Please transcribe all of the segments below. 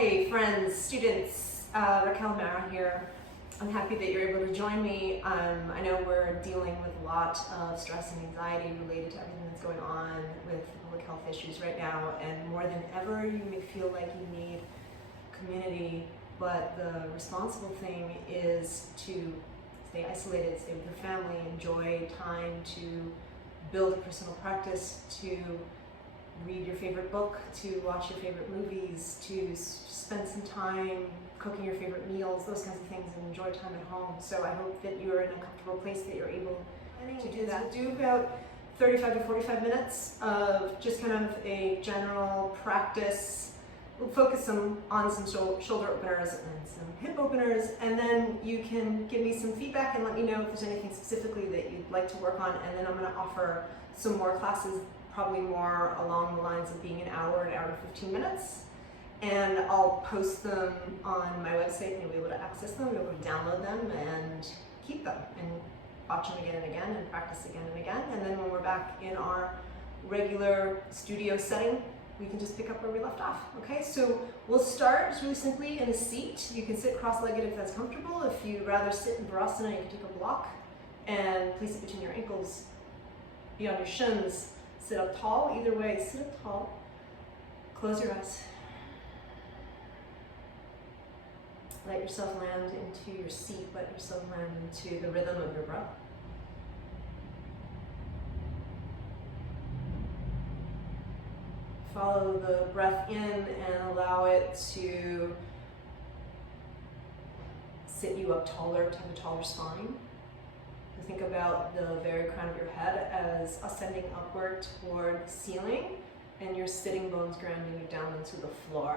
Hi friends, students, Raquel Mara here. I'm happy that you're able to join me. I know we're dealing with a lot of stress and anxiety related to everything that's going on with public health issues right now, and more than ever you may feel like you need community, but the responsible thing is to stay isolated, stay with your family, enjoy time to build a personal practice, to read your favorite book, to watch your favorite movies, to spend some time cooking your favorite meals, those kinds of things, and enjoy time at home. So I hope that you're in a comfortable place, that you're able to do that. We'll do about 35 to 45 minutes of just kind of a general practice. We'll focus on some shoulder openers and some hip openers, and then you can give me some feedback and let me know if there's anything specifically that you'd like to work on, and then I'm going to offer some more classes, probably more along the lines of being an hour to 15 minutes. And I'll post them on my website, and you'll be able to access them, you'll be able to download them and keep them and watch them again and again and practice again and again. And then when we're back in our regular studio setting, we can just pick up where we left off. Okay, so we'll start just really simply in a seat. You can sit cross-legged if that's comfortable. If you'd rather sit in Dhanurasana, you can take a block and place it between your ankles, beyond your shins. Sit up tall, either way, sit up tall. Close your eyes. Let yourself land into your seat, let yourself land into the rhythm of your breath. Follow the breath in and allow it to sit you up taller, to have a taller spine. Think about the very crown of your head as ascending upward toward the ceiling, and your sitting bones grounding you down into the floor.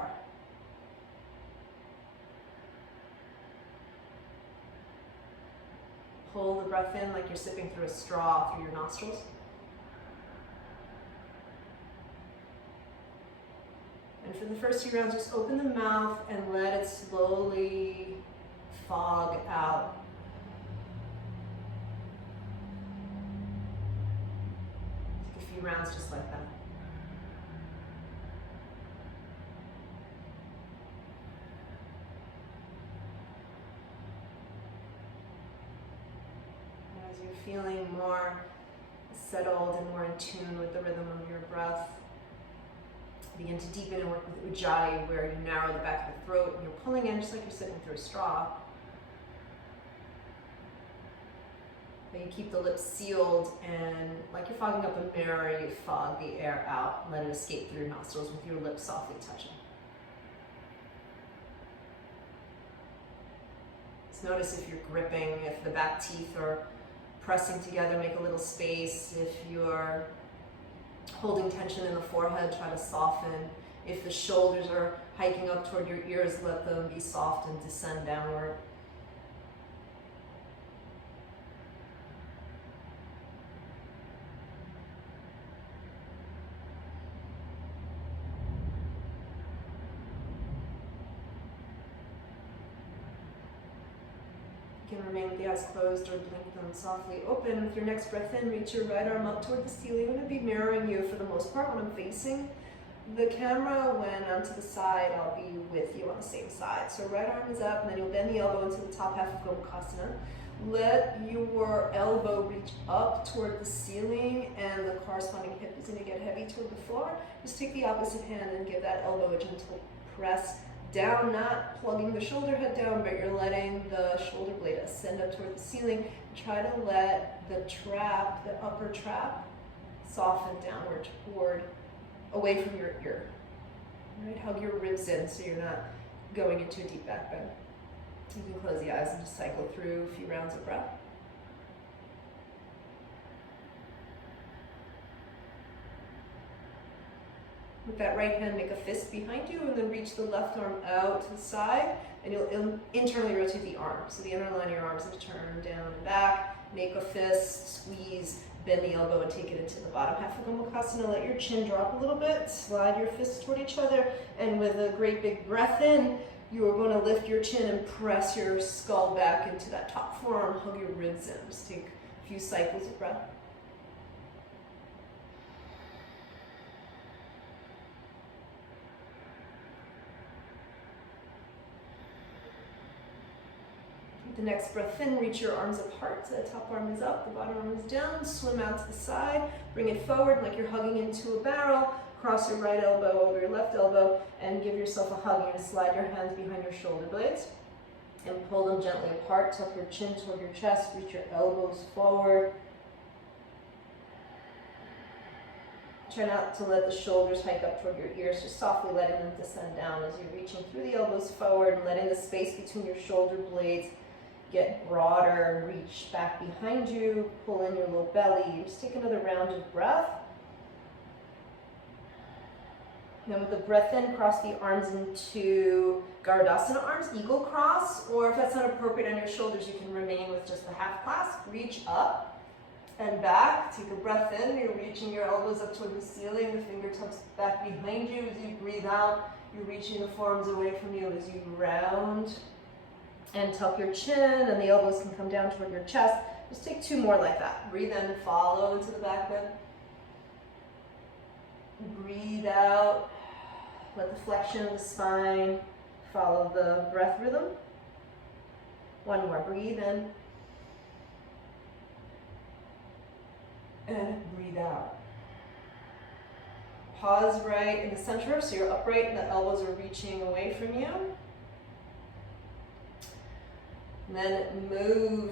Pull the breath in like you're sipping through a straw through your nostrils. And for the first few rounds, just open the mouth and let it slowly fog out. Take a few rounds just like that. As you're feeling more settled and more in tune with the rhythm of your breath, begin to deepen and work with Ujjayi, where you narrow the back of the throat and you're pulling in just like you're sipping through a straw. But you keep the lips sealed, and like you're fogging up a mirror, you fog the air out, let it escape through your nostrils with your lips softly touching. Just notice if you're gripping, if the back teeth are pressing together, make a little space. If you're holding tension in the forehead, try to soften. If the shoulders are hiking up toward your ears, let them be soft and descend downward. You can remain with the eyes closed or blink them softly open. With your next breath in, reach your right arm up toward the ceiling. I'm going to be mirroring you for the most part when I'm facing the camera. When I'm to the side, I'll be with you on the same side. So right arm is up, and then you'll bend the elbow into the top half of Gomukhasana. Let your elbow reach up toward the ceiling, and the corresponding hip is going to get heavy toward the floor. Just take the opposite hand and give that elbow a gentle press down, not plugging the shoulder head down, but you're letting the shoulder blade ascend up toward the ceiling. Try to let the trap, the upper trap, soften downward toward, away from your ear. All right, hug your ribs in so you're not going into a deep back bend. You can close the eyes and just cycle through a few rounds of breath. With that right hand, make a fist behind you, and then reach the left arm out to the side, and you'll internally rotate the arm. So the inner line of your arms is turned down and back. Make a fist, squeeze, bend the elbow, and take it into the bottom half of Gomukhasana. Let your chin drop a little bit. Slide your fists toward each other, and with a great big breath in, you are going to lift your chin and press your skull back into that top forearm. Hug your ribs in. Just take a few cycles of breath. With the next breath in, reach your arms apart. So the top arm is up, the bottom arm is down. Swim out to the side. Bring it forward like you're hugging into a barrel. Cross your right elbow over your left elbow and give yourself a hug. You're going to slide your hands behind your shoulder blades and pull them gently apart. Tuck your chin toward your chest. Reach your elbows forward. Try not to let the shoulders hike up toward your ears, just softly letting them descend down as you're reaching through the elbows forward and letting the space between your shoulder blades get broader. Reach back behind you, pull in your low belly. Just take another round of breath. Then with the breath in, cross the arms into Garudasana arms, eagle cross, or if that's not appropriate on your shoulders, you can remain with just the half clasp. Reach up and back. Take a breath in. You're reaching your elbows up toward the ceiling, the fingertips back behind you. As you breathe out, you're reaching the forearms away from you as you round and tuck your chin, and the elbows can come down toward your chest. Just take 2 more like that. Breathe in, follow into the back bend. Breathe out. Let the flexion of the spine follow the breath rhythm. 1 more. Breathe in. And breathe out. Pause right in the center, so you're upright and the elbows are reaching away from you. And then move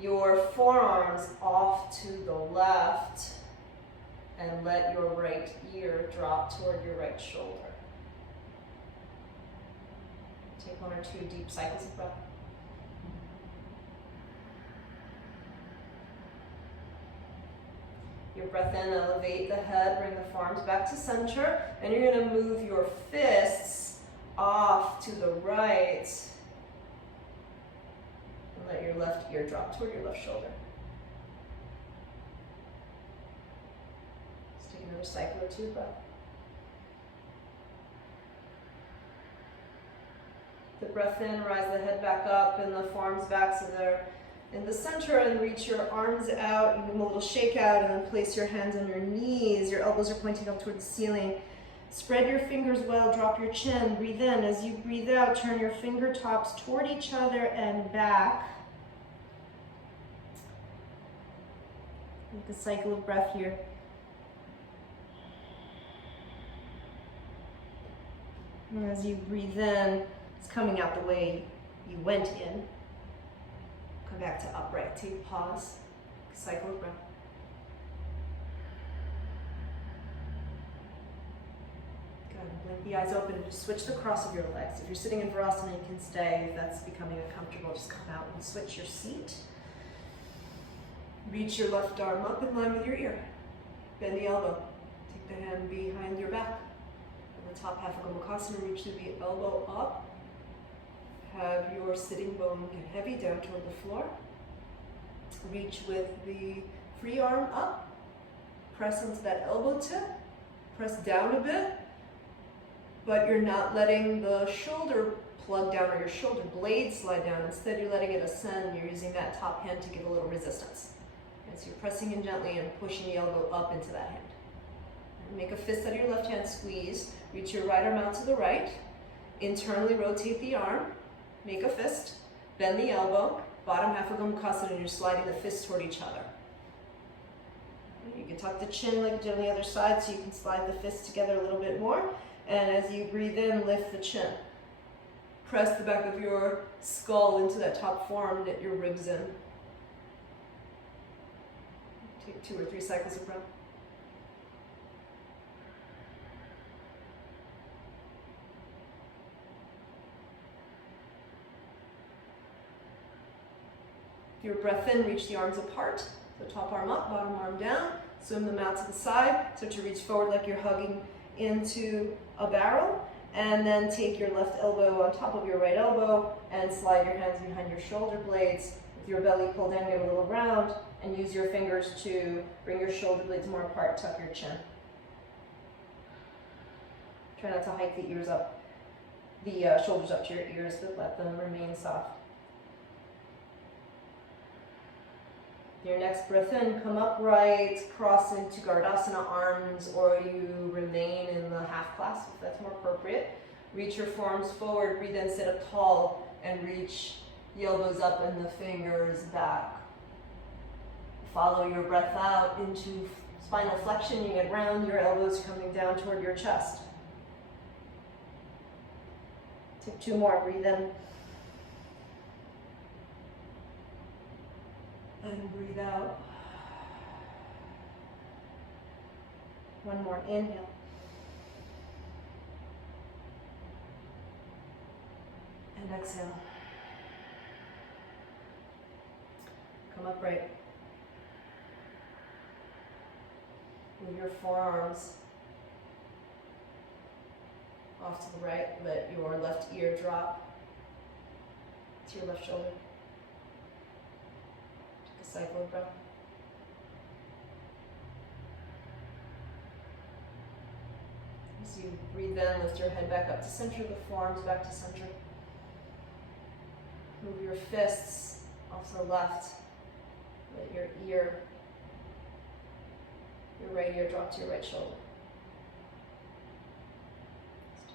your forearms off to the left and let your right ear drop toward your right shoulder. Take 1 or 2 deep cycles of breath. Your breath in, elevate the head, bring the forearms back to center, and you're going to move your fists off to the right and let your left ear drop toward your left shoulder. Let's take another cycle or 2 of breath. The breath in, rise the head back up and the forearms back so they're in the center, and reach your arms out. You give them a little shake out and then place your hands on your knees. Your elbows are pointing up toward the ceiling. Spread your fingers well, drop your chin. Breathe in. As you breathe out, turn your fingertops toward each other and back. Make a cycle of breath here. And as you breathe in, it's coming out the way you went in. Come back to upright. Take pause. Cycle of breath. Good. Blink the eyes open and just switch the cross of your legs. If you're sitting in Dhanurasana, you can stay. If that's becoming uncomfortable, just come out and switch your seat. Reach your left arm up in line with your ear. Bend the elbow. Take the hand behind your back. In the top half of Gomukhasana, reach through the elbow up. Have your sitting bone get heavy down toward the floor. Reach with the free arm up. Press into that elbow tip. Press down a bit, but you're not letting the shoulder plug down or your shoulder blade slide down. Instead, you're letting it ascend. You're using that top hand to give a little resistance. And so you're pressing in gently and pushing the elbow up into that hand. And make a fist out of your left hand, squeeze. Reach your right arm out to the right. Internally rotate the arm. Make a fist, bend the elbow, bottom half of Gomukhasana, and you're sliding the fists toward each other. You can tuck the chin like you did on the other side so you can slide the fists together a little bit more. And as you breathe in, lift the chin. Press the back of your skull into that top forearm, knit your ribs in. Take 2 or 3 cycles of breath. Your breath in, reach the arms apart. So top arm up, bottom arm down. Swim them out to the side. Start to reach forward like you're hugging into a barrel. And then take your left elbow on top of your right elbow and slide your hands behind your shoulder blades. With your belly pulled in, get a little round, and use your fingers to bring your shoulder blades more apart, tuck your chin. Try not to hike the ears up, the shoulders up to your ears, but let them remain soft. Your next breath in, come upright, cross into Garudasana arms, or you remain in the half clasp if that's more appropriate. Reach your forearms forward, breathe in, sit up tall, and reach The elbows up and the fingers back. Follow your breath out into spinal flexion. You get round, your elbows coming down toward your chest. Take 2 more, breathe in. And breathe out. 1 more, inhale. And exhale. Come upright. Move your forearms off to the right. Let your left ear drop to your left shoulder. Take a cycle of breath. As you breathe in, lift your head back up to center, the forearms back to center. Move your fists off to the left. Let your right ear drop to your right shoulder.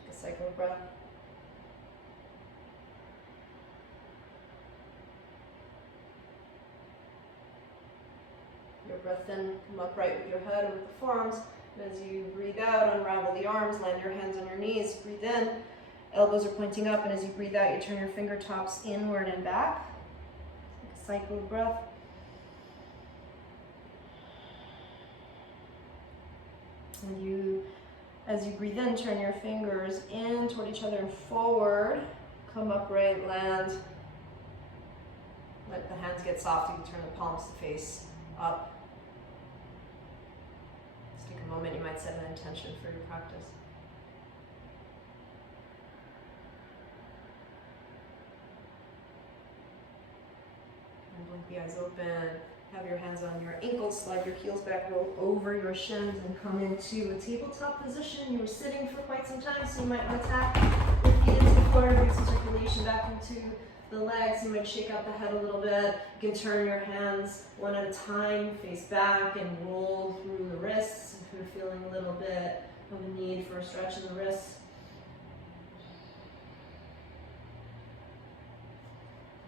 Let's take a cycle of breath. Your breath in, come upright with your head and with the forearms. And as you breathe out, unravel the arms, land your hands on your knees, breathe in. Elbows are pointing up, and as you breathe out, you turn your fingertips inward and back. Take a cycle of breath. And as you breathe in, turn your fingers in toward each other and forward. Come upright, land. Let the hands get soft. You can turn the palms to face up. Just take a moment. You might set an intention for your practice. And blink the eyes open. Have your hands on your ankles, slide your heels back, roll over your shins, and come into a tabletop position. You were sitting for quite some time, so you might want to tap your feet into the floor, bring some circulation back into the legs. You might shake out the head a little bit. You can turn your hands one at a time, face back, and roll through the wrists if you're feeling a little bit of a need for a stretch in the wrists.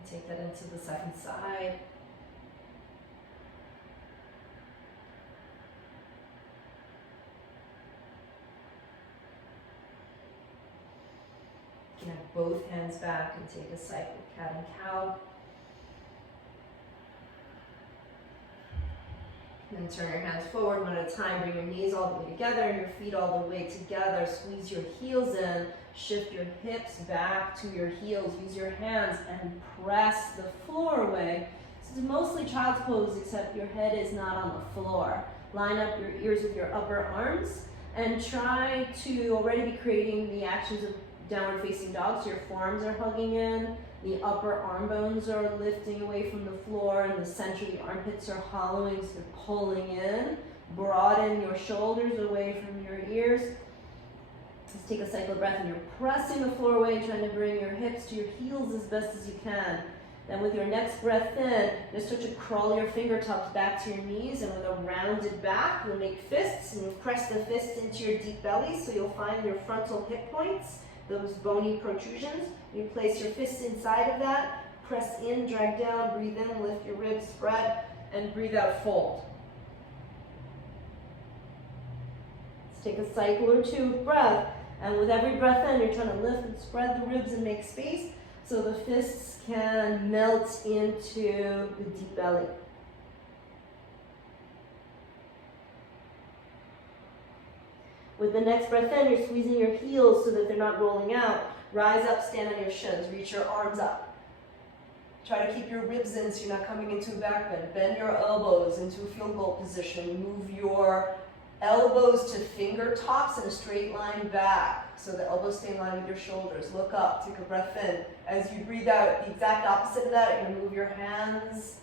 Take that into the second side. You can have both hands back and take a cycle, cat and cow. Then turn your hands forward one at a time. Bring your knees all the way together and your feet all the way together. Squeeze your heels in. Shift your hips back to your heels. Use your hands and press the floor away. This is mostly child's pose, except your head is not on the floor. Line up your ears with your upper arms and try to already be creating the actions of downward facing dog. So your forearms are hugging in. The upper arm bones are lifting away from the floor, and the center of the armpits are hollowing, so they're pulling in. Broaden your shoulders away from your ears. Let's take a cycle of breath, and you're pressing the floor away, trying to bring your hips to your heels as best as you can. Then with your next breath in, just start to crawl your fingertips back to your knees, and with a rounded back, you'll make fists, and you'll press the fists into your deep belly, so you'll find your frontal hip points, those bony protrusions. You place your fists inside of that, press in, drag down, breathe in, lift your ribs, spread, and breathe out, fold. Let's take a cycle or two of breath, and with every breath in, you're trying to lift and spread the ribs and make space so the fists can melt into the deep belly. With the next breath in, you're squeezing your heels so that they're not rolling out. Rise up, stand on your shins, reach your arms up. Try to keep your ribs in so you're not coming into a back bend. Bend your elbows into a field goal position. Move your elbows to fingertips in a straight line back so the elbows stay in line with your shoulders. Look up, take a breath in. As you breathe out, the exact opposite of that, you're going to move your hands,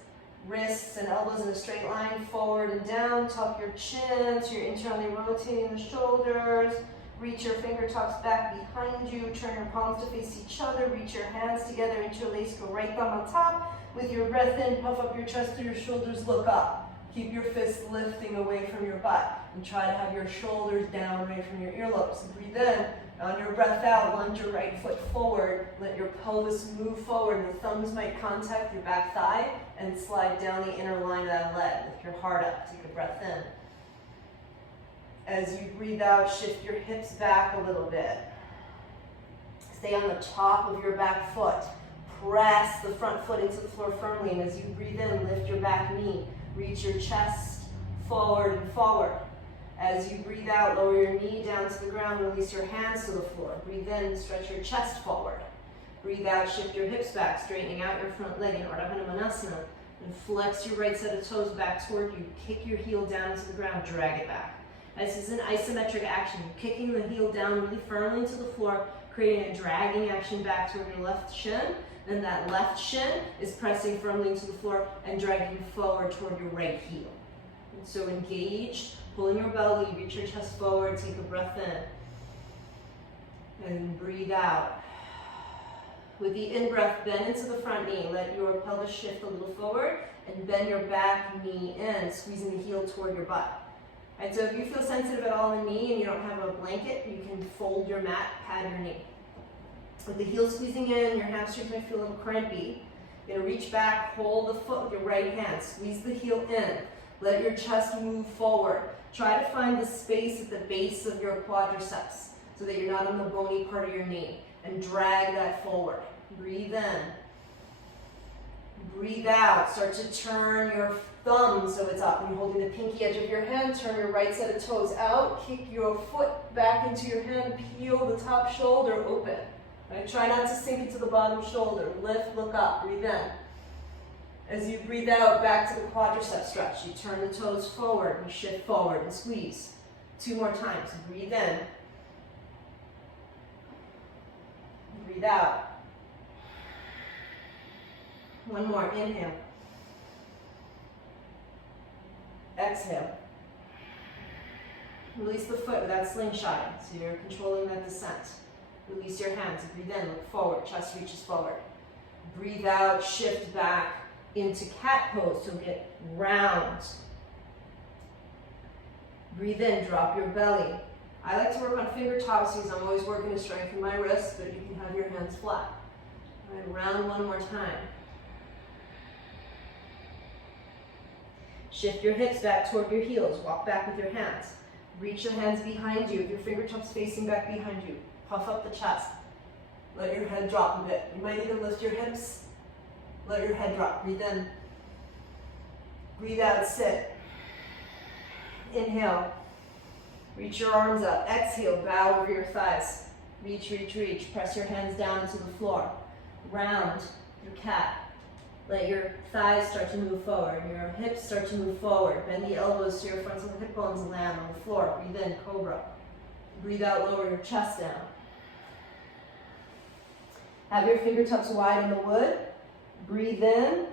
wrists, and elbows in a straight line, forward and down. Tuck your chin so you're internally rotating the shoulders. Reach your fingertips back behind you. Turn your palms to face each other. Reach your hands together, interlace, go right thumb on top. With your breath in, puff up your chest through your shoulders, look up. Keep your fists lifting away from your butt. And try to have your shoulders down away from your earlobes. Breathe in, On your breath out, lunge your right foot forward. Let your pelvis move forward. The thumbs might contact your back thigh and slide down the inner line of that leg. Lift your heart up. Take a breath in. As you breathe out, shift your hips back a little bit. Stay on the top of your back foot. Press the front foot into the floor firmly. And as you breathe in, lift your back knee. Reach your chest forward and forward. As you breathe out, lower your knee down to the ground, release your hands to the floor. Breathe in, stretch your chest forward. Breathe out, shift your hips back, straightening out your front leg in Urdhva, and flex your right set of toes back toward you. Kick your heel down into the ground, drag it back. This is an isometric action. You're kicking the heel down really firmly into the floor, creating a dragging action back toward your left shin. Then that left shin is pressing firmly into the floor and dragging you forward toward your right heel. And so engaged. Pulling your belly, reach your chest forward, take a breath in. And breathe out. With the in-breath, bend into the front knee. Let your pelvis shift a little forward and bend your back knee in, squeezing the heel toward your butt. All right, so if you feel sensitive at all in the knee and you don't have a blanket, you can fold your mat, pad your knee. With the heel squeezing in, your hamstrings might feel a little crampy. You're gonna reach back, hold the foot with your right hand, squeeze the heel in. Let your chest move forward. Try to find the space at the base of your quadriceps so that you're not on the bony part of your knee, and drag that forward. Breathe in. Breathe out. Start to turn your thumb so it's up. You're holding the pinky edge of your hand. Turn your right set of toes out. Kick your foot back into your hand. Peel the top shoulder open. Right? Try not to sink into the bottom shoulder. Lift, look up. Breathe in. As you breathe out, back to the quadricep stretch. You turn the toes forward, you shift forward and squeeze. 2 more times. Breathe in. Breathe out. 1 more. Inhale. Exhale. Release the foot without slingshotting, so you're controlling that descent. Release your hands. Breathe in, look forward, chest reaches forward. Breathe out, shift back into cat pose, so get round. Breathe in, drop your belly. I like to work on finger tossies. I'm always working to strengthen my wrists, but you can have your hands flat. All right, round 1 more time. Shift your hips back toward your heels. Walk back with your hands. Reach your hands behind you with your fingertips facing back behind you. Puff up the chest. Let your head drop a bit. You might even lift your hips. Let your head drop. Breathe in. Breathe out, sit. Inhale. Reach your arms up. Exhale, bow over your thighs. Reach, reach, reach. Press your hands down into the floor. Round your cat. Let your thighs start to move forward. Your hips start to move forward. Bend the elbows so your frontal hip bones land on the floor. Breathe in, cobra. Breathe out, lower your chest down. Have your fingertips wide in the wood. Breathe in,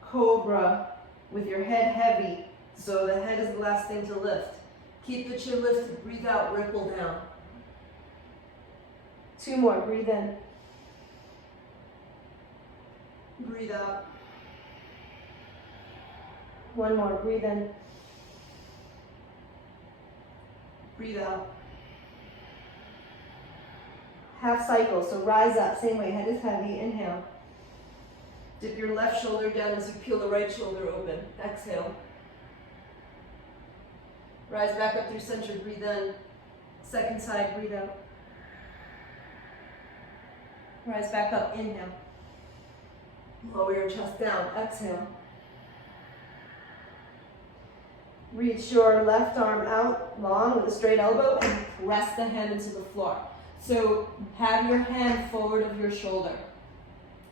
cobra, with your head heavy, so the head is the last thing to lift. Keep the chin lifted, breathe out, ripple down. 2 more, breathe in. Breathe out. 1 more, breathe in. Breathe out. Half cycle, so rise up, same way, head is heavy, inhale. Dip your left shoulder down as you peel the right shoulder open. Exhale. Rise back up through center, breathe in. Second side, breathe out. Rise back up, inhale. Lower your chest down, exhale. Reach your left arm out long with a straight elbow and press the hand into the floor. So have your hand forward of your shoulder.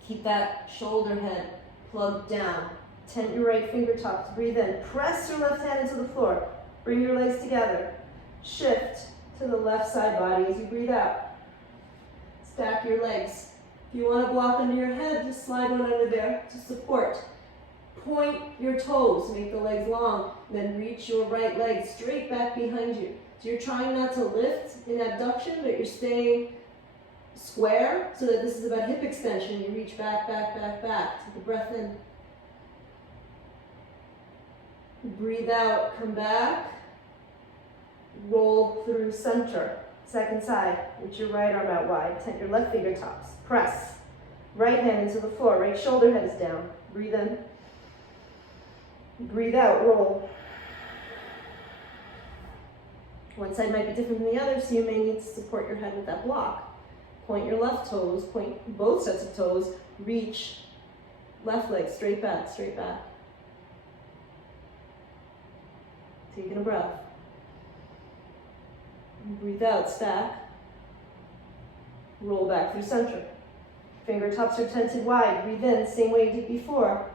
Keep that shoulder head plugged down. Tent your right fingertips. Breathe in. Press your left hand into the floor. Bring your legs together. Shift to the left side body as you breathe out. Stack your legs. If you want to block under your head, just slide one under there to support. Point your toes. Make the legs long. Then reach your right leg straight back behind you. So you're trying not to lift in abduction, but you're staying square, so that this is about hip extension. You reach back, back, back, back. Take a breath in. Breathe out, come back. Roll through center. Second side, reach your right arm out wide, tent your left fingertips, press. Right hand into the floor, right shoulder head is down. Breathe in. Breathe out, roll. One side might be different than the other, so you may need to support your head with that block. Point your left toes, point both sets of toes, reach left leg straight back, straight back. Taking a breath. Breathe out, stack. Roll back through center. Fingertips are tented wide. Breathe in, same way you did before.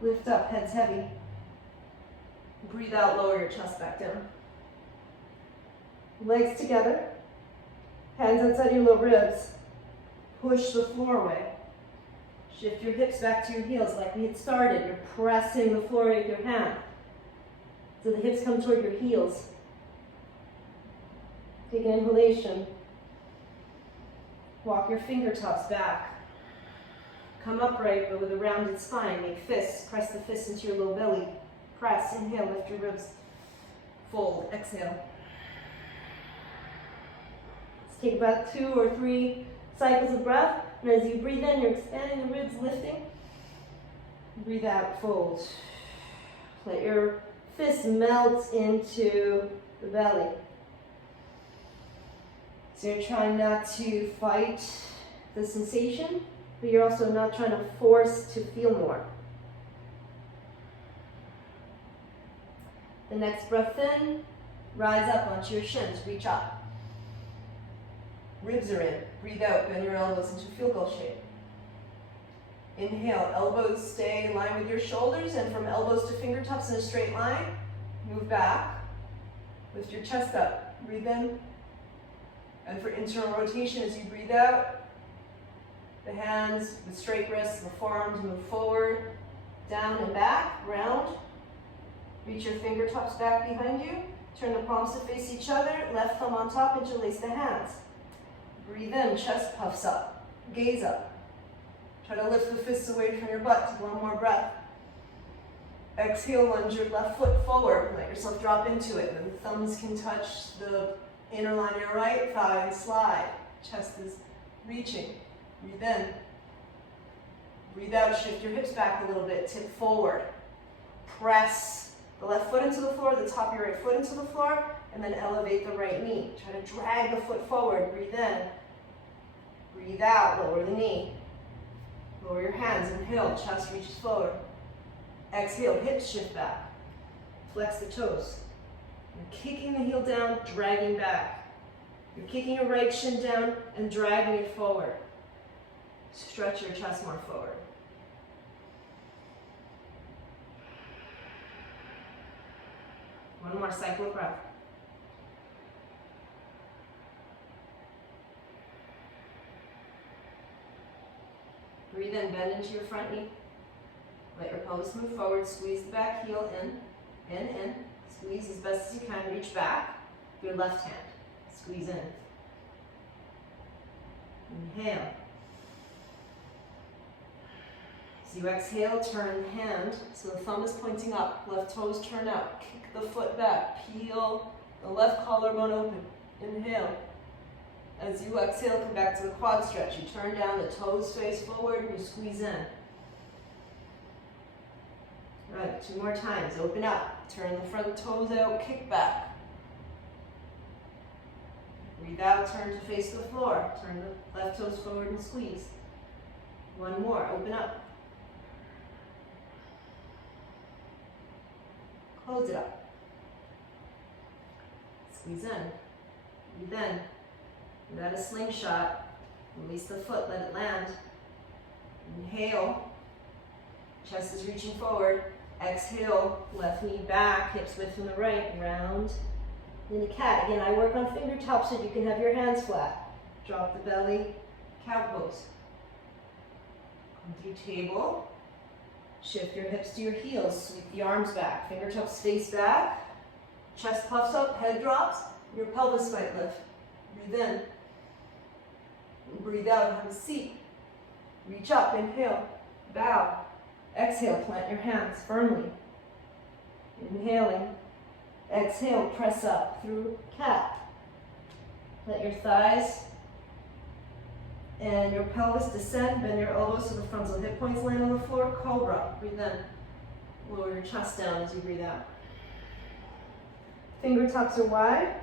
Lift up, head's heavy. Breathe out, lower your chest back down. Legs together. Hands outside your low ribs. Push the floor away. Shift your hips back to your heels like we had started. You're pressing the floor with your hand. So the hips come toward your heels. Take an inhalation. Walk your fingertips back. Come upright, but with a rounded spine. Make fists. Press the fists into your low belly. Press. Inhale. Lift your ribs. Fold. Exhale. Let's take about 2 or 3 cycles of breath. And as you breathe in, you're expanding the ribs, lifting. Breathe out. Fold. Let your fists melt into the belly. So you're trying not to fight the sensation, but you're also not trying to force to feel more. The next breath in, rise up onto your shins, reach up. Ribs are in. Breathe out, bend your elbows into field goal shape. Inhale, elbows stay in line with your shoulders, and from elbows to fingertips in a straight line, move back. Lift your chest up. Breathe in. And for internal rotation, as you breathe out, the hands with straight wrists, the forearms move forward, down and back, round. Reach your fingertips back behind you. Turn the palms to face each other. Left thumb on top, interlace the hands. Breathe in, chest puffs up, gaze up. Try to lift the fists away from your butt. Take 1 more breath. Exhale, lunge your left foot forward. Let yourself drop into it. And the thumbs can touch the inner line of your right thigh and slide. Chest is reaching. Breathe in. Breathe out, shift your hips back a little bit, tip forward. Press the left foot into the floor, the top of your right foot into the floor, and then elevate the right knee. Try to drag the foot forward. Breathe in. Breathe out, lower the knee. Lower your hands, inhale, chest reaches forward. Exhale, hips shift back. Flex the toes. You're kicking the heel down, dragging back. You're kicking your right shin down and dragging it forward. Stretch your chest more forward. One more cycle of breath. Breathe in, bend into your front knee. Let your pelvis move forward, squeeze the back heel in. Squeeze as best as you can, reach back. Your left hand, squeeze in. Inhale. As you exhale, turn the hand, so the thumb is pointing up, left toes turn out, kick the foot back, peel the left collarbone open. Inhale. As you exhale, come back to the quad stretch. You turn down, the toes face forward, and you squeeze in. All right, 2 more times. Open up. Turn the front toes out, kick back. Breathe out, turn to face the floor. Turn the left toes forward and squeeze. 1 more. Open up. Close it up. Squeeze in. Breathe in. Without a slingshot, release the foot, let it land. Inhale. Chest is reaching forward. Exhale, left knee back, hips width from the right, round into cat. Again, I work on fingertips so you can have your hands flat. Drop the belly, cow pose. Come through table. Shift your hips to your heels, sweep the arms back, fingertips face back, chest puffs up, head drops, your pelvis might lift. Breathe in. Breathe out, have a seat. Reach up, inhale, bow. Exhale, plant your hands firmly. Inhaling. Exhale, press up through cat. Let your thighs and your pelvis descend. Bend your elbows so the frontal hip points land on the floor. Cobra. Breathe in. Lower your chest down as you breathe out. Fingertips are wide.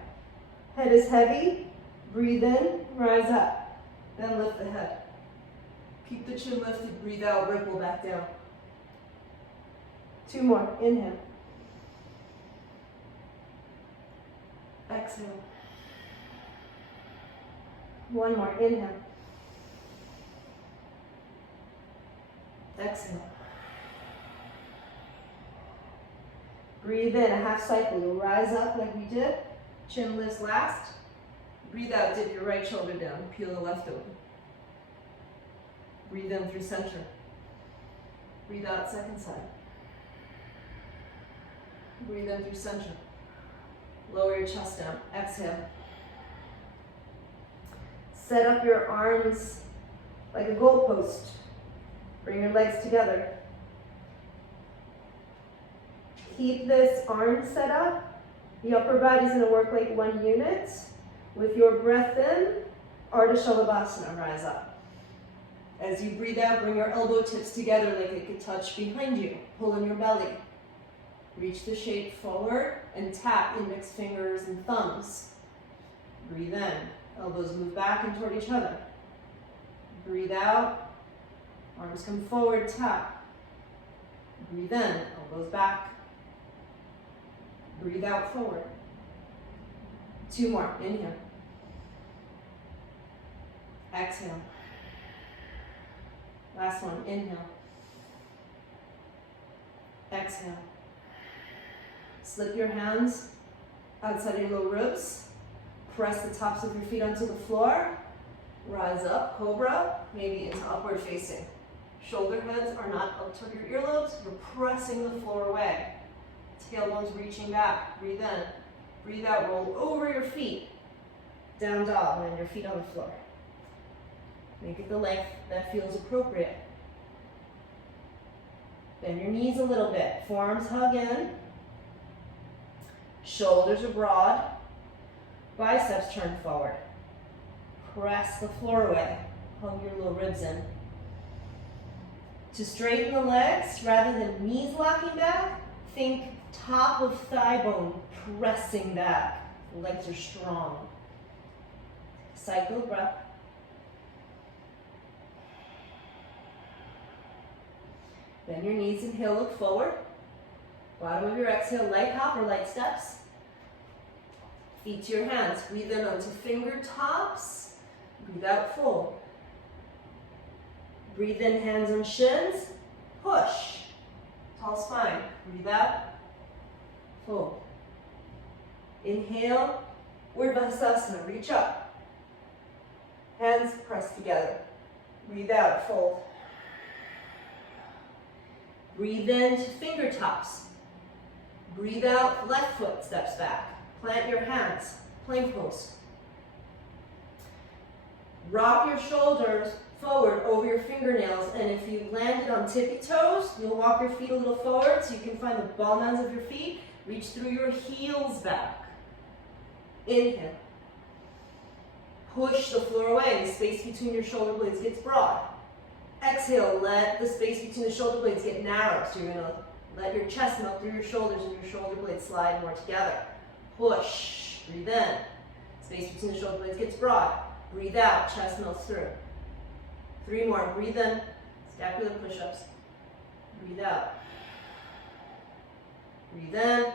Head is heavy. Breathe in. Rise up. Then lift the head. Keep the chin lifted. Breathe out. Ripple back down. 2 more. Inhale. Exhale. 1 more. Inhale. Exhale. Breathe in, a half cycle. You'll rise up like we did. Chin lifts last. Breathe out, dip your right shoulder down. Peel the left open. Breathe in through center. Breathe out, second side. Breathe in through center. Lower your chest down. Exhale. Set up your arms like a goalpost. Bring your legs together. Keep this arm set up. The upper body's going to work like 1 unit. With your breath in, Urdhva Shalabhasana, rise up. As you breathe out, bring your elbow tips together like they could touch behind you. Pull in your belly. Reach the shape forward and tap index fingers and thumbs. Breathe in. Elbows move back and toward each other. Breathe out. Arms come forward, tap. Breathe in. Elbows back. Breathe out, forward. 2 more. Inhale. Exhale. Last one. Inhale. Exhale. Slip your hands outside your low ribs. Press the tops of your feet onto the floor. Rise up, cobra, maybe into upward facing. Shoulder heads are not up toward your earlobes. You're pressing the floor away. Tailbones reaching back. Breathe in. Breathe out. Roll over your feet. Down dog. Land your feet on the floor. Make it the length that feels appropriate. Bend your knees a little bit. Forearms hug in. Shoulders are broad. Biceps turn forward. Press the floor away. Hug your low ribs in. To straighten the legs, rather than knees locking back, think top of thigh bone pressing back. The legs are strong. Cycle of breath. Bend your knees, inhale, look forward. Bottom of your exhale, light hop or light steps. Feet to your hands. Breathe in onto fingertops. Breathe out, fold. Breathe in, hands on shins. Push. Tall spine. Breathe out, fold. Inhale, Urdhva. Reach up. Hands pressed together. Breathe out, fold. Breathe in to fingertops. Breathe out, left foot steps back. Plant your hands, plank pose. Rock your shoulders forward over your fingernails, and if you landed on tippy toes, you'll walk your feet a little forward so you can find the ball ends of your feet. Reach through your heels back. Inhale. Push the floor away. The space between your shoulder blades gets broad. Exhale, let the space between the shoulder blades get narrow. So you're going to let your chest melt through your shoulders and your shoulder blades slide more together. Push. Breathe in. Space between the shoulder blades gets broad. Breathe out. Chest melts through. 3 more. Breathe in. Scapular push-ups. Breathe out. Breathe in.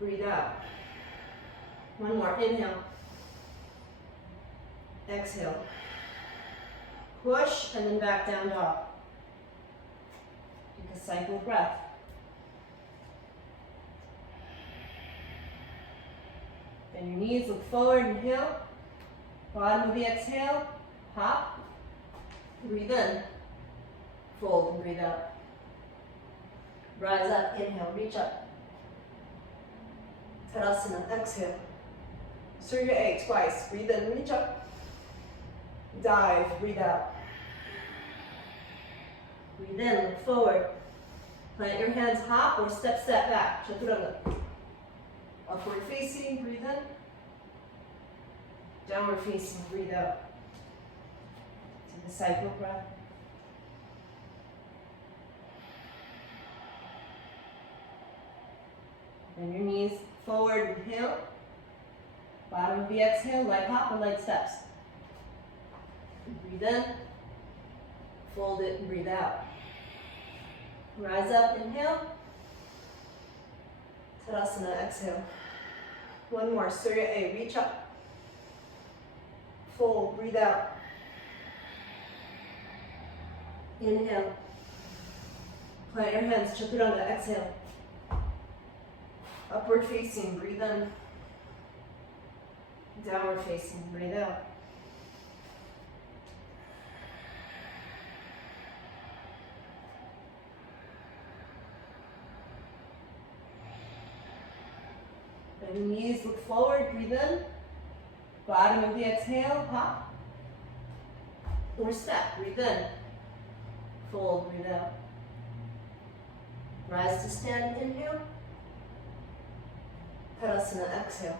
Breathe out. 1 more. Inhale. Exhale. Push and then back down dog. Take a cycle of breath. Bend your knees, look forward, inhale. Bottom of the exhale, hop. Breathe in. Fold and breathe out. Rise up, inhale, reach up. Tadasana, exhale. Surya A twice. Breathe in, reach up. Dive, breathe out. Breathe in, look forward. Plant your hands, hop or step back. Chaturanga. Upward facing, breathe in. Downward facing, breathe out. Take a cycle breath. Bend your knees forward, inhale. Bottom of the exhale, light hop or light steps. Breathe in. Fold it and breathe out. Rise up, inhale. Tadasana, exhale. One more, Surya A, reach up. Fold, breathe out. Inhale. Plant your hands, chaturanga, exhale. Upward facing, breathe in. Downward facing, breathe out. Bend your knees, look forward, breathe in. Bottom of the exhale, hop. Or step, breathe in. Fold, breathe out. Rise to stand, inhale. Tadasana, exhale.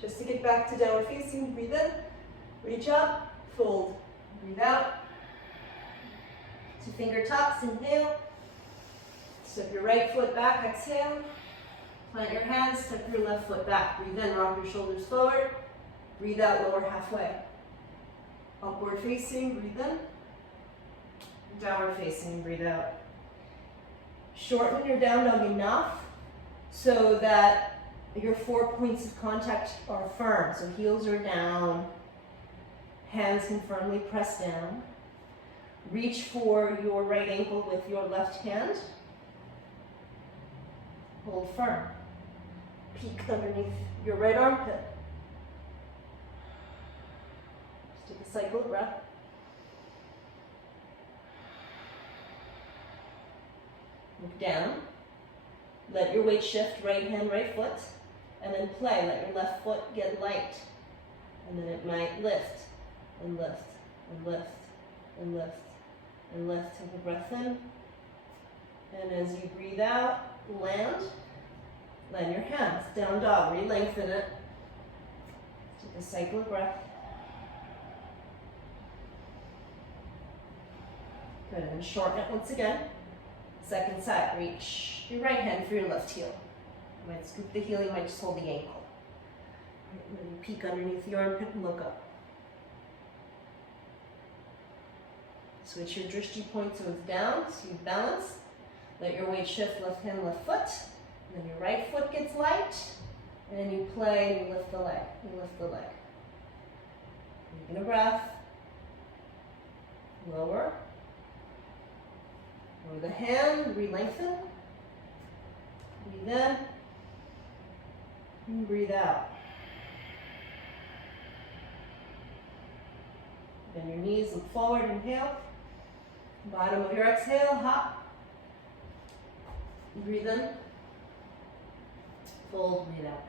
Just to get back to downward facing, breathe in. Reach up, fold, breathe out. To fingertips, inhale. Step your right foot back, exhale. Plant your hands, step your left foot back. Breathe in, rock your shoulders forward. Breathe out, lower halfway. Upward facing, breathe in. Downward facing, breathe out. Shorten your down dog enough so that your 4 points of contact are firm. So heels are down, hands can firmly press down. Reach for your right ankle with your left hand. Hold firm. Peek underneath your right armpit. Just take a cycle of breath. Look down. Let your weight shift, right hand, right foot. And then play. Let your left foot get light. And then it might lift and lift and lift and lift and lift. Take a breath in. And as you breathe out, land your hands, down dog, re-lengthen it. Take a cycle of breath. Good, and shorten it once again. Second side, reach your right hand for your left heel. You might scoop the heel, you might just hold the ankle. Right, then you peek underneath the armpit and look up. Switch your drishti point so it's down, so you balance. Let your weight shift, left hand, left foot. And then your right foot gets light. And then you play and you lift the leg. You lift the leg. Taking a breath. Lower. Lower the hand, re-lengthen. Breathe in. And breathe out. Bend your knees, look forward, inhale. Bottom of your exhale, hop. Breathe in. Fold, breathe out.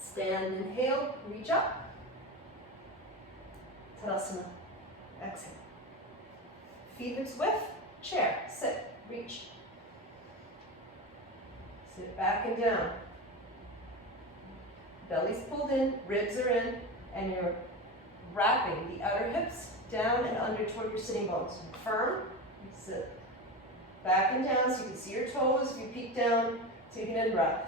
Stand, inhale, reach up. Tadasana, exhale. Feet hips width, chair, sit, reach. Sit back and down. Belly's pulled in, ribs are in, and you're wrapping the outer hips down and under toward your sitting bones. Firm, you sit back and down so you can see your toes. If you peek down, take an in-breath.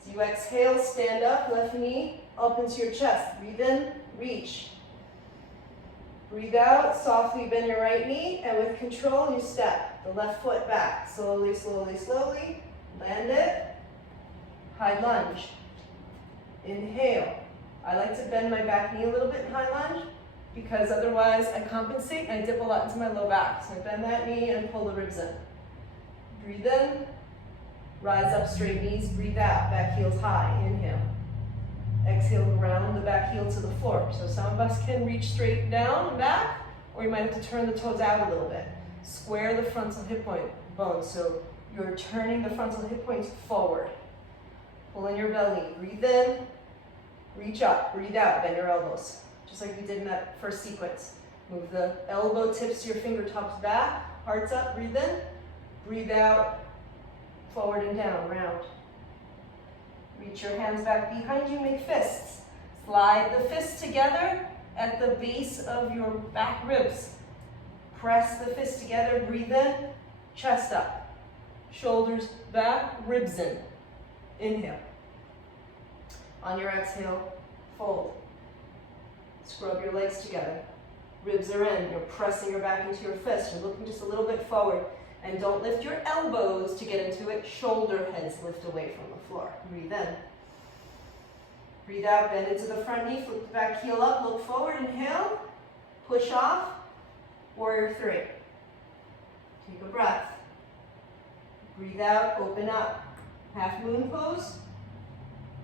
As you exhale, stand up, left knee up into your chest. Breathe in, reach. Breathe out, softly bend your right knee, and with control, you step the left foot back. Slowly, slowly, slowly. Land it. High lunge. Inhale. I like to bend my back knee a little bit in high lunge because otherwise I compensate and I dip a lot into my low back. So I bend that knee and pull the ribs in. Breathe in. Rise up, straight knees. Breathe out. Back heels high. Inhale. Exhale, ground the back heel to the floor. So some of us can reach straight down and back, or you might have to turn the toes out a little bit. Square the frontal hip bones. So you're turning the frontal hip points forward. Pull in your belly. Breathe in. Reach up. Breathe out. Bend your elbows. Just like we did in that first sequence. Move the elbow tips to your fingertips back. Hearts up. Breathe in. Breathe out. Forward and down. Round. Reach your hands back behind you, make fists. Slide the fists together at the base of your back ribs. Press the fists together, breathe in, chest up. Shoulders back, ribs in. Inhale. On your exhale, fold. Scrub your legs together. Ribs are in. You're pressing your back into your fist. You're looking just a little bit forward. And don't lift your elbows to get into it. Shoulder heads lift away from the floor. Breathe in. Breathe out, bend into the front knee, flip the back heel up, look forward, inhale. Push off. Warrior three. Take a breath. Breathe out, open up. Half moon pose.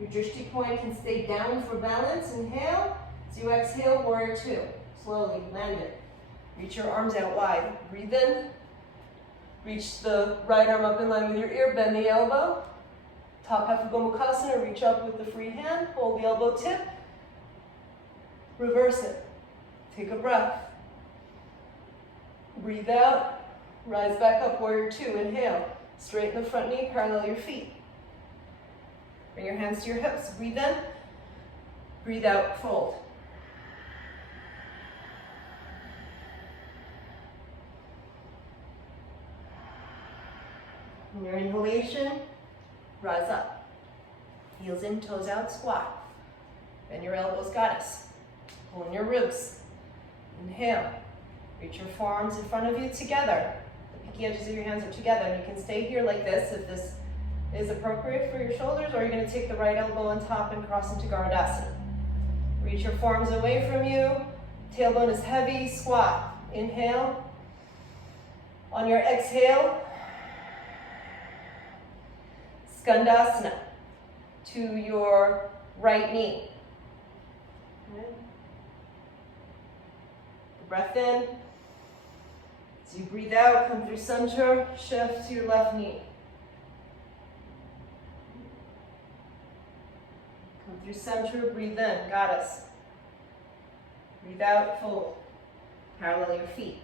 Your drishti point can stay down for balance. Inhale. As you exhale, warrior two. Slowly land it. Reach your arms out wide. Breathe in. Reach the right arm up in line with your ear. Bend the elbow. Top half of Gomukhasana. Reach up with the free hand. Hold the elbow tip. Reverse it. Take a breath. Breathe out. Rise back up. Warrior two. Inhale. Straighten the front knee. Parallel your feet. Bring your hands to your hips. Breathe in. Breathe out. Fold. On your inhalation, rise up. Heels in, toes out, squat. Bend your elbows, goddess. Pull in your ribs. Inhale. Reach your forearms in front of you together. The pinky edges of your hands are together. And you can stay here like this if this is appropriate for your shoulders, or you're going to take the right elbow on top and cross into Garudasana. Reach your forearms away from you. Tailbone is heavy, squat. Inhale. On your exhale, Skandasana to your right knee. Okay. Breath in. As you breathe out, come through center, shift to your left knee. Come through center, breathe in, goddess. Breathe out, fold. Parallel your feet.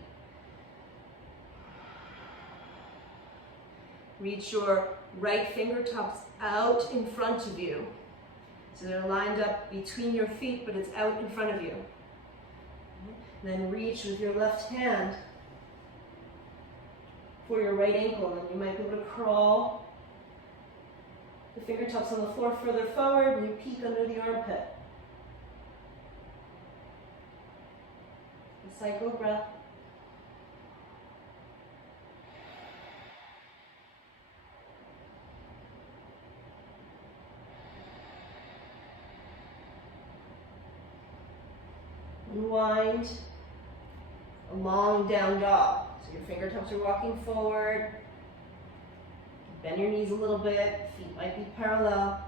Reach your right fingertips out in front of you. So they're lined up between your feet, but it's out in front of you. Then reach with your left hand for your right ankle. And you might be able to crawl the fingertips on the floor further forward, and you peek under the armpit. A cycle of breath. Unwind, a long down dog. So your fingertips are walking forward. Bend your knees a little bit, feet might be parallel.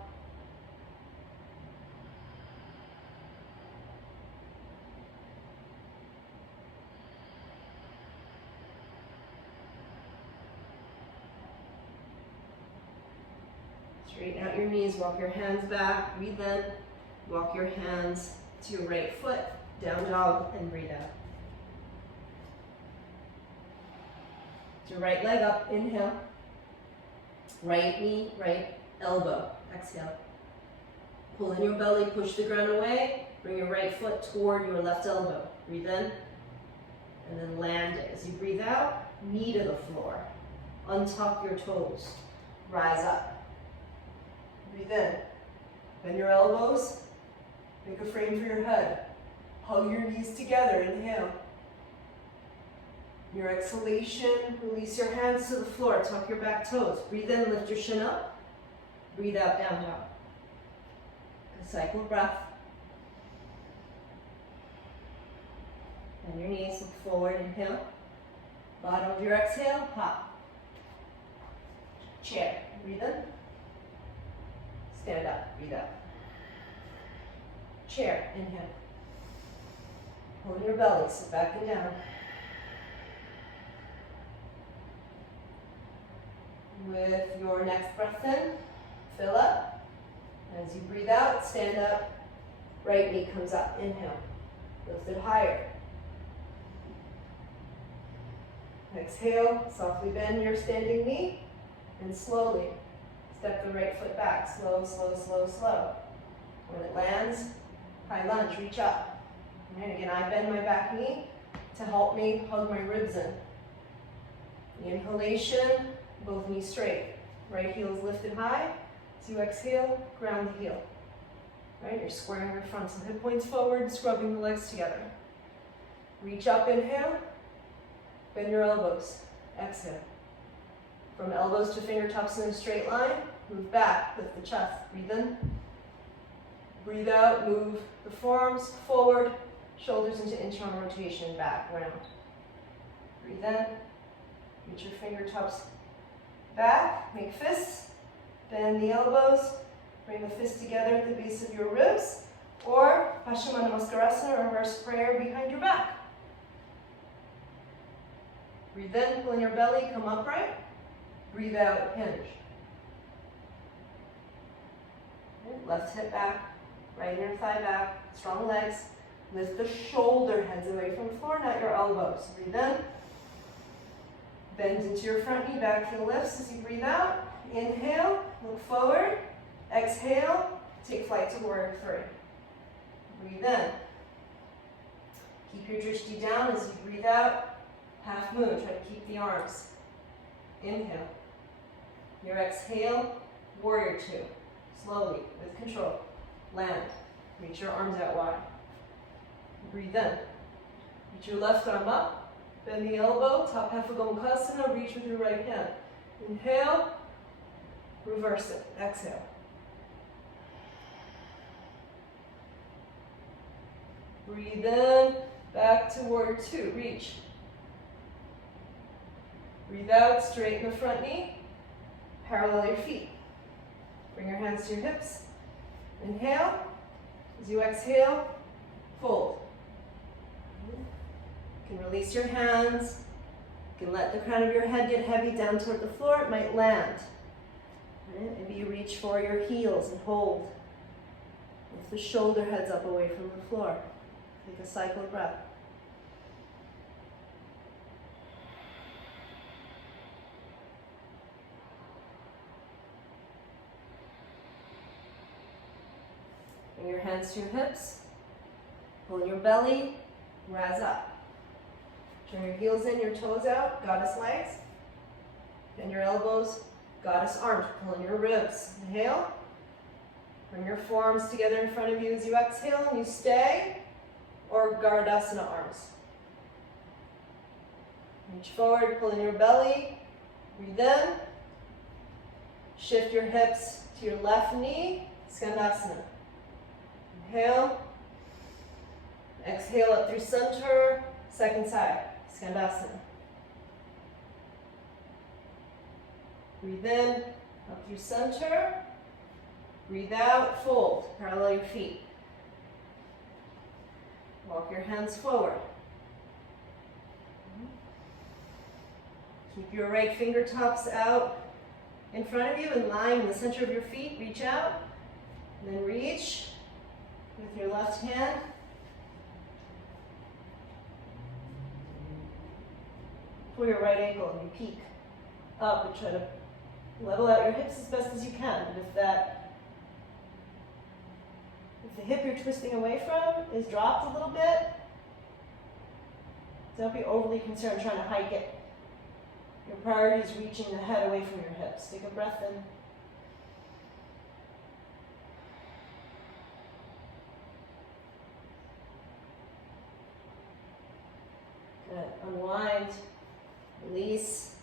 Straighten out your knees, walk your hands back, breathe in, walk your hands to your right foot. Down dog and breathe out. Your right leg up, inhale. Right knee, right elbow, exhale. Pull in your belly, push the ground away. Bring your right foot toward your left elbow. Breathe in, and then land it. As you breathe out, knee to the floor. Untuck your toes. Rise up. Breathe in. Bend your elbows. Make a frame for your head. Hug your knees together, inhale. Your exhalation, release your hands to the floor, tuck your back toes. Breathe in, lift your chin up. Breathe out, down dog. A cycle of breath. Bend your knees, look forward, inhale. Bottom of your exhale, hop. Chair, breathe in. Stand up, breathe out. Chair, inhale. Hold your belly, sit back and down. With your next breath in, fill up. As you breathe out, stand up. Right knee comes up, inhale. Lift it higher. Exhale, softly bend your standing knee. And slowly Step the right foot back, slow, slow, slow, slow. When it lands, high lunge, reach up. And again, I bend my back knee to help me hug my ribs in. The inhalation, both knees straight. Right heel is lifted high. As you exhale, ground the heel. Right, you're squaring your fronts and hip points forward, scrubbing the legs together. Reach up, inhale. Bend your elbows, exhale. From elbows to fingertips in a straight line, move back, lift the chest, breathe in. Breathe out, move the forearms forward, shoulders into internal rotation, back, round. Breathe in, reach your fingertips back, make fists, bend the elbows, bring the fists together at the base of your ribs, or Paschimottanasana or reverse prayer behind your back. Breathe in, pull in your belly, come upright. Breathe out, hinge. Left hip back, right inner thigh back, strong legs. Lift the shoulder heads away from the floor, not your elbows. Breathe in. Bend into your front knee, back heel lifts as you breathe out. Inhale, look forward. Exhale, take flight to warrior three. Breathe in. Keep your drishti down as you breathe out. Half moon, try to keep the arms. Inhale. Your exhale, warrior two. Slowly, with control. Land. Reach your arms out wide. Breathe in. Reach your left arm up. Bend the elbow, top half of Gomukhasana, reach with your right hand. Inhale, reverse it. Exhale. Breathe in, back to warrior two, reach. Breathe out, straighten the front knee, parallel your feet. Bring your hands to your hips. Inhale. As you exhale, fold. You can release your hands. You can let the crown of your head get heavy down toward the floor. It might land. Maybe you reach for your heels and hold. Lift the shoulder heads up away from the floor. Take a cycle of breath. Bring your hands to your hips. Pull in your belly. Rise up. Turn your heels in, your toes out. Goddess legs. Bend your elbows. Goddess arms. Pull in your ribs. Inhale. Bring your forearms together in front of you as you exhale and you stay. Or Gardasana arms. Reach forward, pull in your belly. Breathe in. Shift your hips to your left knee. Skandasana. Inhale. Exhale up through center. Second side. Skandasana. Breathe in. Up through center. Breathe out. Fold. Parallel your feet. Walk your hands forward. Keep your right fingertips out in front of you and lying in the center of your feet. Reach out. And then reach with your left hand. For your right ankle and you peek up and try to level out your hips as best as you can. But if the hip you're twisting away from is dropped a little bit, don't be overly concerned trying to hike it. Your priority is reaching the head away from your hips. Take a breath in. Good. Unwind, release.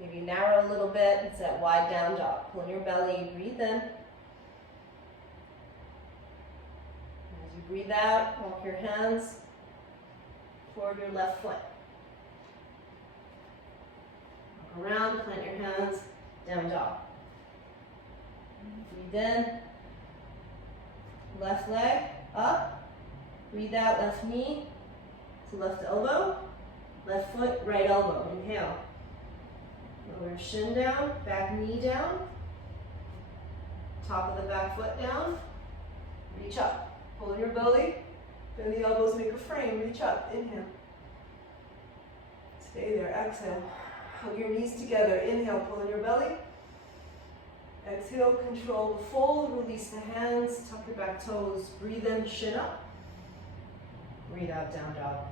Maybe narrow a little bit. It's that wide down dog. Pull in your belly, breathe in. As you breathe out, walk your hands toward your left foot. Walk around, plant your hands, down dog. Breathe in. Left leg up. Breathe out, left knee to left elbow. Left foot, right elbow. Inhale. Lower shin down, back knee down. Top of the back foot down. Reach up. Pull in your belly. Bend the elbows, make a frame. Reach up. Inhale. Stay there. Exhale. Hug your knees together. Inhale, pull in your belly. Exhale, control the fold. Release the hands. Tuck your back toes. Breathe in, chin up. Breathe out, down dog.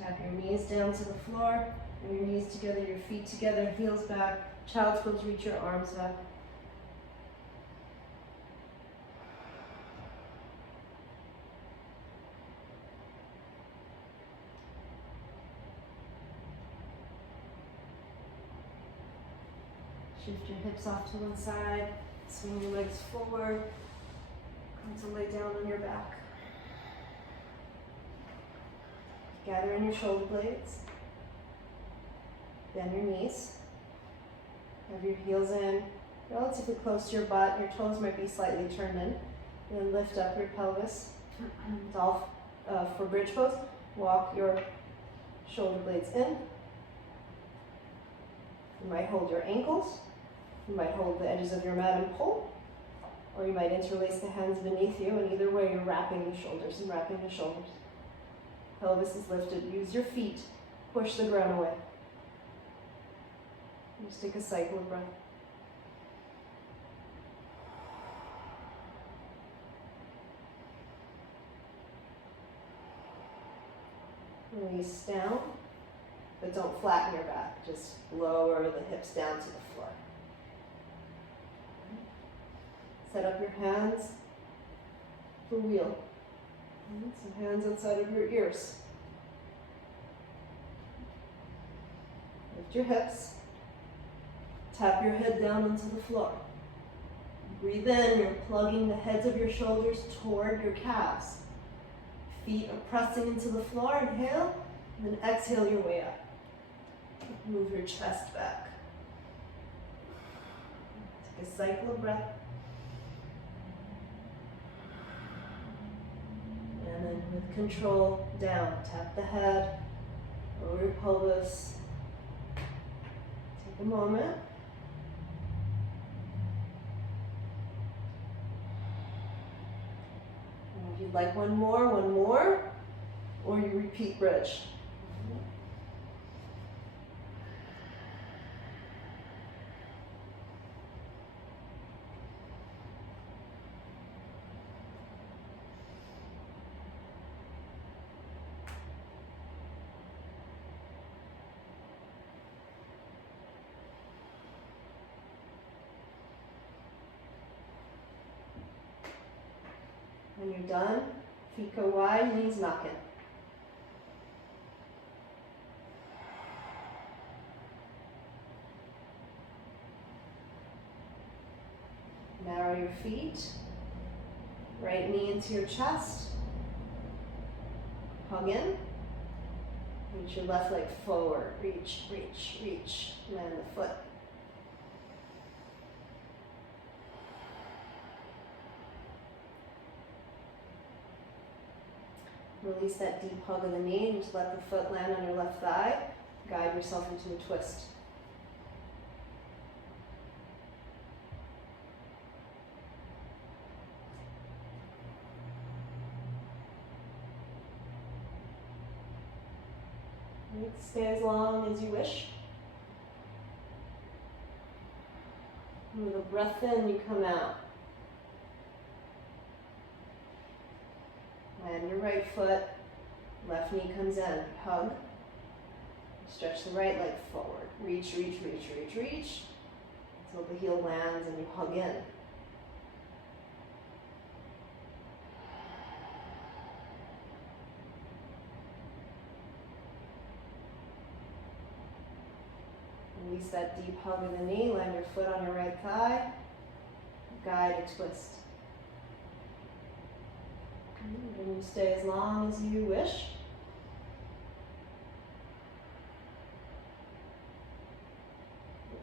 Tap your knees down to the floor. Bring your knees together, your feet together, heels back. Child's pose, reach your arms up. Shift your hips off to one side. Swing your legs forward. Come to lay down on your back. Gather in your shoulder blades. Bend your knees. Have your heels in relatively close to your butt. Your toes might be slightly turned in. Then lift up your pelvis. It's all for bridge pose. Walk your shoulder blades in. You might hold your ankles. You might hold the edges of your mat and pull. Or you might interlace the hands beneath you, and either way you're wrapping the shoulders and wrapping the shoulders. Pelvis is lifted. Use your feet. Push the ground away. Just take a cycle of breath. Release down, but don't flatten your back. Just lower the hips down to the floor. Set up your hands for wheel. So hands outside of your ears. Lift your hips. Tap your head down into the floor. Breathe in, you're plugging the heads of your shoulders toward your calves. Feet are pressing into the floor, inhale, and then exhale your way up. Move your chest back. Take a cycle of breath. And then with control, down. Tap the head, lower your pelvis. Take a moment. And if you'd like one more, or you repeat bridge. When you're done, feet go wide, knees knock in. Narrow your feet, right knee into your chest. Hug in. Reach your left leg forward. Reach, reach, reach. Land the foot. Release that deep hug of the knee and just let the foot land on your left thigh. Guide yourself into a twist. Right, stay as long as you wish. With a breath in, you come out. Land your right foot, left knee comes in, hug. Stretch the right leg forward. Reach, reach, reach, reach, reach. Until the heel lands and you hug in. Release that deep hug of the knee, land your foot on your right thigh. Guide a twist. And you stay as long as you wish.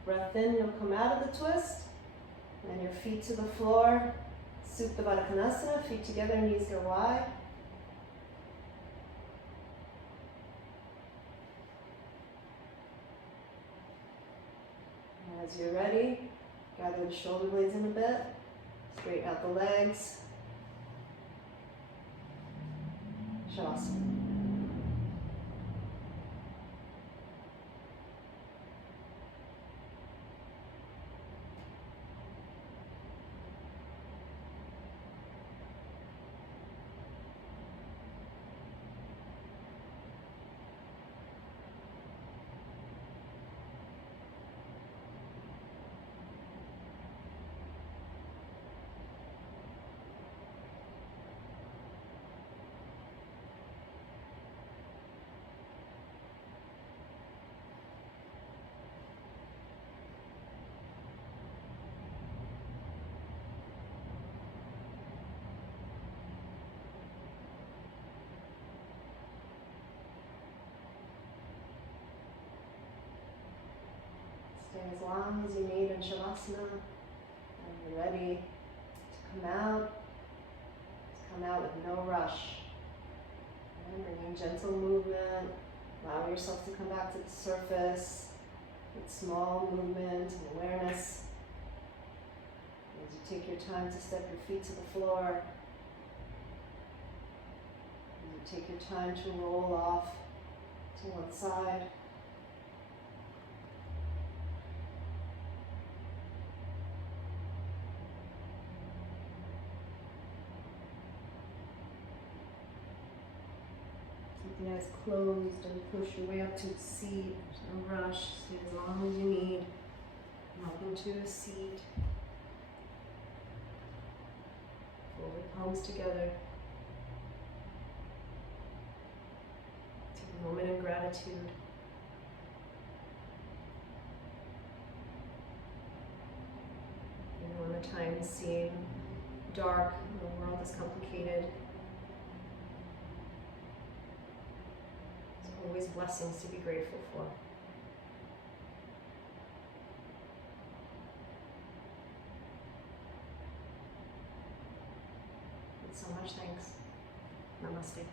Breath in, you'll come out of the twist. And your feet to the floor. Supta Baddha Konasana, feet together, knees go wide. And as you're ready, gather the shoulder blades in a bit. Straighten out the legs. Shavasana. Staying as long as you need in Shavasana. And you're ready to come out with no rush. And bringing gentle movement. Allow yourself to come back to the surface with small movement and awareness. As you take your time to step your feet to the floor. As you take your time to roll off to one side. Keep the eyes closed and push your way up to a seat. There's no rush. Stay as long as you need. Welcome to a seat. Fold the palms together. Take a moment of gratitude. Even when the times seem dark and the world is complicated, there's always blessings to be grateful for. With so much thanks. Namaste.